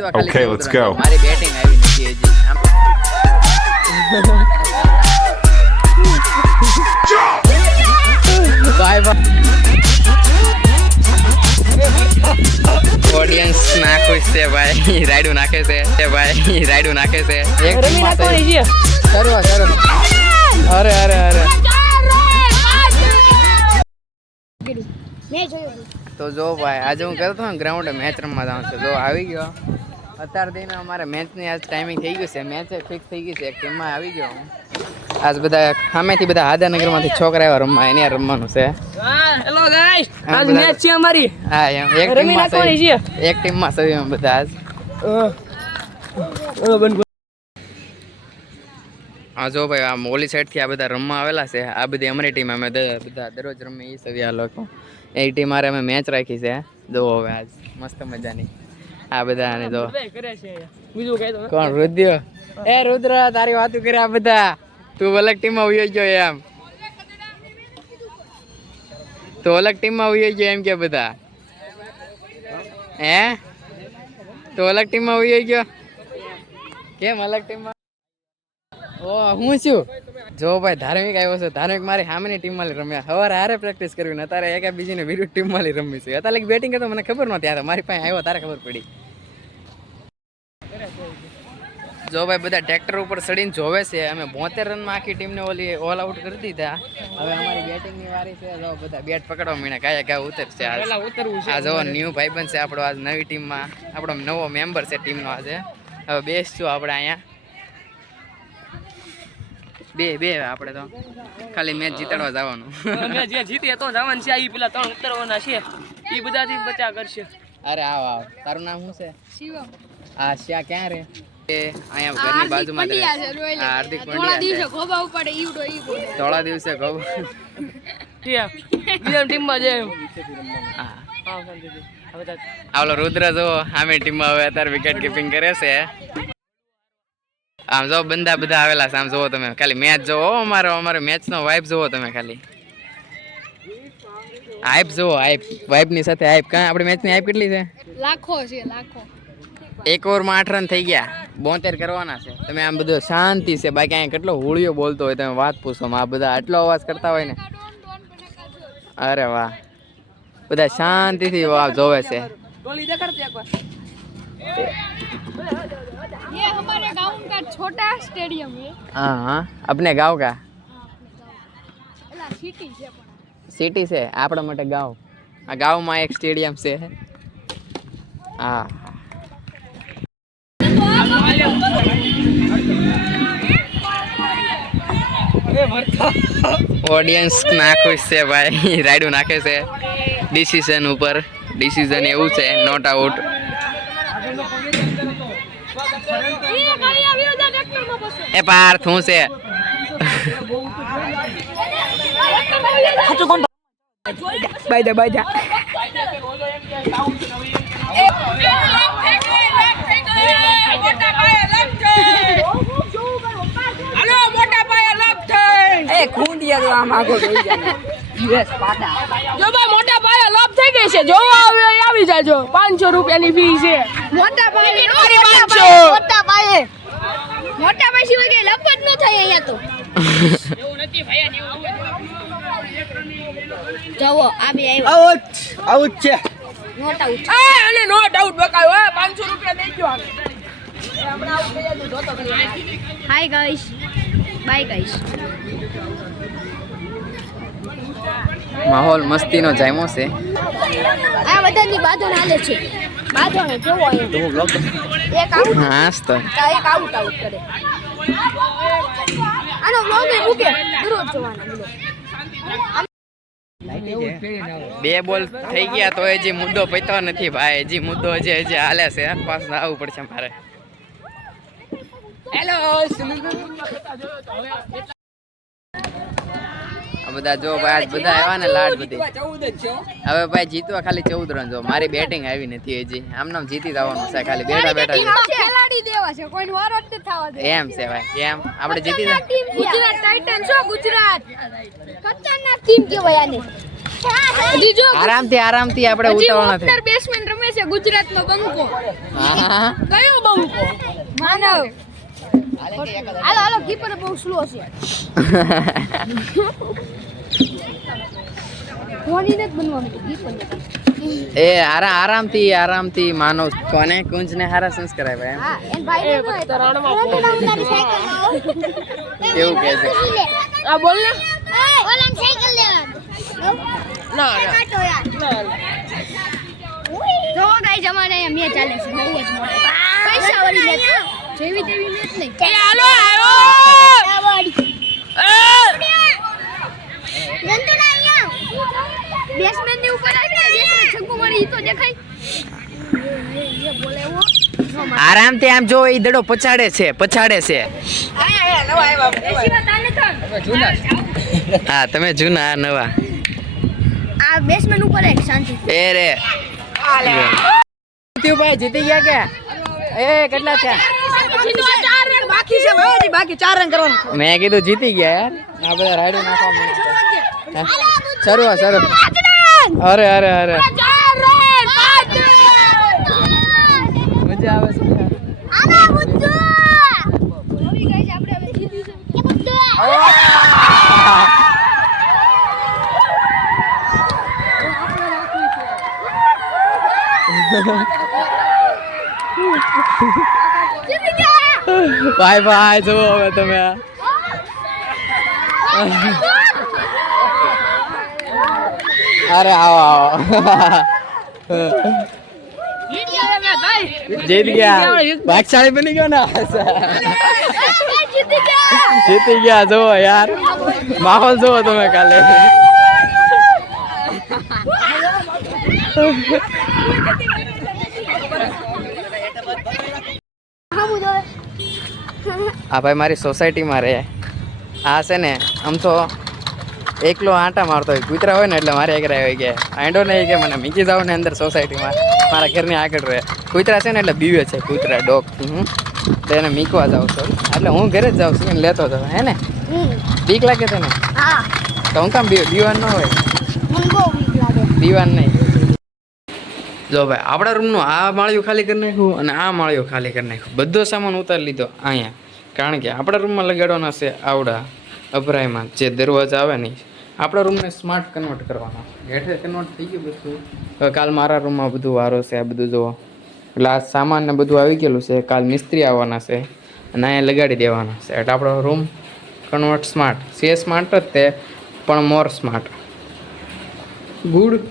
Okay, let's go. મારી batting આવી નથી હજી. Bye bye. ઓડિયન્સ ના ખુશ છે ભાઈ. રાઈડું નાખે છે ભાઈ. રાઈડું નાખે છે. એક ટીમમાં છે. ચલો ચલો. અરે અરે અરે. તો જો ભાઈ આજે હું કરતો ને ગ્રાઉન્ડે મેચ રમવા જાઉં છું. જો આવી ગયો અત્યારે થઈને અમારે મેચની આજ ટાઈમિંગ થઈ ગયું છે. મેચ ફિક્સ થઈ ગઈ છે. એક ટીમમાં આવી ગયો હું. આજ બધા સામેથી બધા હાદાનગરમાંથી છોકરા એવા રમવા એને રમવાનું છે. હેલો ગાઈસ આજ મેચ છે અમારી. હા એમ એક ટીમમાં છે. એક ટીમમાં છે એમ બધા આજ. હા જો ભાઈ આ મોલી સાઈડથી આ બધા રમવા આવેલા છે. આ બધી અમારી ટીમ અમે બધા દરરોજ રમે એ સવી આ લોકો એ ટીમ મારે અમે મેચ રાખી છે. જો હવે આજ મસ્ત મજાની આ બધા ને જો કોણ રુદ્ર એ રુદ્ર તારી વાતું કરે આ બધા તું અલગ ટીમમાં ઉયો ગયો એમ તું અલગ ટીમમાં ઉયો ગયો એમ કે બધા હે તું અલગ ટીમમાં ઉયો ગયો કેમ અલગ ટીમમાં ઓ હું છું જો ભાઈ ધાર્મિક આવ્યો છે. ધાર્મિક મારી સામેની ટીમમાં રમ્યા સવારે હારે પ્રેક્ટિસ કરવી ને અત્યારે એક બીજીને વિરુદ્ધ ટીમમાં રમી છે. અત્યારે બેટિંગ કરતો મને ખબર નહોતી. આ મારી પાસે આવ્યો તારે ખબર પડી. જો ભાઈ બધા ટ્રેક્ટર ઉપર ચડીને જોવે છે. અમે 72 રનમાં આખી ટીમને ઓલ આઉટ કરી દીધા. હવે અમારી બેટિંગની વારી છે. જો બધા બેટ પકડવા મીણા કાયા કા ઉતરશે. આ જો ન્યૂ ભાઈબંધ છે આપણો આજ નવી ટીમમાં આપણો નવો મેમ્બર છે ટીમનો આજે. હવે બેસશું આપણે અહીંયા બે આપણે તો ખાલી મેચ જીતાડવા જવાનું. મેચ જે જીતીએ તો જવાનું છે. આ પેલા 3 ઉતરવાના છે એ બધાથી બચા કરશે. અરે આવ આવ તારું નામ શું છે? શિવમ. આ શ્યા ક્યાં રે? એ અહીંયા ઘરની બાજુમાં જ રહે. હાર્દિક પંડ્યા થોડા દિવસે ગોબા ઉપાડે ઈવડો ઈ બોલે. થોડા દિવસે ગોબા બીજા ટીમમાં જાય. હા આવલો રુદ્ર જો આમે ટીમમાં હવે અત્યારે વિકેટ કીપિંગ કરે છે. આમ જો બંદા બધા આવેલા છે. આમ જોવો તમે ખાલી મેચ જોવો અમારો મેચનો વાઇબ જોવો તમે ખાલી હાઇપ જોવો હાઇપ વાઇબની સાથે હાઇપ. કાં આપણી મેચની હાઇપ કેટલી છે? લાખો છે લાખો. એક ઓવરમાં 8 રન થઈ ગયા. 72 કરવાના છે. તમે આમ બધું શાંતિ છે. બાકી અહીંયા કેટલો હોળીઓ બોલતો હોય તમે વાત પૂછો. આ બધા આટલો અવાજ કરતા હોય ને અરે વાહ બધા શાંતિથી જોવે છે. ये हमारे गांव का छोटा स्टेडियम है. हाँ अपने गांव का सिटी છે સિટી છે આપણા માટે ગાંવ. આ ગાંવમાં એક સ્ટેડિયમ છે. હા ઓડિયન્સ ના ખુશ છે ભાઈ. રાઈડું નાખે છે ડિસિઝન ઉપર. ડિસિઝન એવું છે નોટ આઉટ. એ પાર્થ હું છે બાય મોટા પાયે લાભ થઈ ગઈ છે. જો આવી જાજો. 500 રૂપિયાની ફી છે. મોટા પાયે સિવાય કઈ લપ જ ન થાય અહીંયા તો. એવું નથી ભાઈ. જવો આ બે આવ્યા. આઉટ છે. Not out. અને નોટ આઉટ બકાયો. 500 રૂપિયા દેજો. હમણાં આઉટ થઈ જજો જોતો કરી. Hi guys bye guys. માહોલ મસ્તીનો જામ્યો છે. આ બધાની બાધણ હાલે છે. બાધણ કેવો આવ્યો એક આઉટ હાસ તો એક આઉટ કરે. આનો વ્લોગ એ મૂકે દરરોજ જોવાનો. 2 બોલ થઈ ગયા તો હજી મુદ્દો પત્યો નથી ભાઈ. હજી મુદ્દો હજી હાલે છે. પાછું આવવું પડશે મારે. હેલો બધા જો ભાઈ બધા આવ્યા ને લાડ બધી. હવે ભાઈ જીતવા ખાલી 14 રન. જો મારી બેટિંગ આવી નથી હજી. આમ નામ જીતી જવાનું છે ખાલી બેઠા ખેલાડી દેવા છે. કોઈનો વારો જ થવા દે. એમ છે ભાઈ. કેમ આપણે જીતી ગુજરાત ટાઇટન્સ. ગુજરાત ખતરનાક ટીમ કહેવાય આને. હજી જો આરામથી આરામથી આપણે હજી ઉતાવળ ઓપનર નથી. બેટ્સમેન રમે છે ગુજરાતનો બંકો. હા. કયો બંકો? માનવ. હાલો હાલો કીપર બહુ સ્લો છે. ધોની નથી બનવાનું કીપર. એ આરામથી માનવ કોને કુંજને હારા સંસ્કાર આપ્યા હા એન ભાઈ ને એવું કહે છે. આ બોલ ને. ઓલાને સાયકલ લેવાનું. ના જો ગાઈ જમાને અહીંયા મેચ ચાલે છે બહુ જ મોટી પૈસા વાળી મેચ જેવી તેવી મેચ નહીં એ હાલો આવ્યો. નંદુડા અહીંયા બેટ્સમેન ની ઉપર આવી ને બેટ્સમેન છગ્ગો મારી ઈ તો દેખાય એ બોલે એવો આરામથી આમ જો એ દડો પછાડે છે આયા નવા આવ્યા. એસીમાં તાને કામ હા તમે જૂના આ નવા આ બેટ્સમેન ઉપર એક શાંતિ એ રે ભાઈ જીતી ગયા કે એ કેટલા થયા? ચાર રન બાકી છે ભાઈ, હજી બાકી 4 રન કરવાનું. મેં કીધું જીતી ગયા યાર. આ બધા રાઈડો નાખવા માંડ્યા. સરું અરે મજા આવે છે. આના બુદ્ધુ નવી ગાઈસ આપણે હવે જીતી છે કે બુદ્ધુ જીતી ગયા બાય જુઓ હવે તમે. અરે આવો જીત ગયા ભાગશાળી બની ગયો ને. જીતી ગયા જુઓ યાર, માહોલ જુઓ તમે કાલે. આ ભાઈ મારી સોસાયટીમાં રહે. આ છે ને આમ તો એકલો આંટા મારતો હોય, કૂતરા હોય ને એટલે મારે એક રહે કે આંડો નહીં કે મને મીકી જાવ ને અંદર સોસાયટીમાં મારા ઘરની આગળ રહે. કૂતરા છે ને એટલે બીવે છે, કૂતરા ડોગ તો એને મીકવા જાઉં છું એટલે હું ઘરે જ જાઉં છું ને લેતો જાઉં હે ને. બીક લાગે તને? હા તો હું કામ બીવાન ન હોય? મને બહુ બીક લાગે બીવાન નહીં. જો ભાઈ આપણા રૂમનું આ માળિયું ખાલી કરી નાખ્યું અને આ માળિયું ખાલી કરી નાખ્યું, બધો સામાન ઉતારી લીધો અહીંયા, કારણ કે આપણા રૂમમાં લગાડવાના છે આવડા અભરાઈમાં જે દરવાજા આવે નહીં. આપણા રૂમને સ્માર્ટ કન્વર્ટ કરવાના, હેઠે કન્વર્ટ થઈ ગયું બધું. હવે કાલ મારા રૂમમાં બધું વારો છે, આ બધું જુઓ ગ્લાસ સામાન ને બધું આવી ગયેલું છે. કાલ મિસ્ત્રી આવવાના છે અને અહીંયા લગાડી દેવાના છે એટલે આપણો રૂમ કન્વર્ટ સ્માર્ટ છે. સ્માર્ટ જ તે પણ મોર સ્માર્ટ. ગુડ.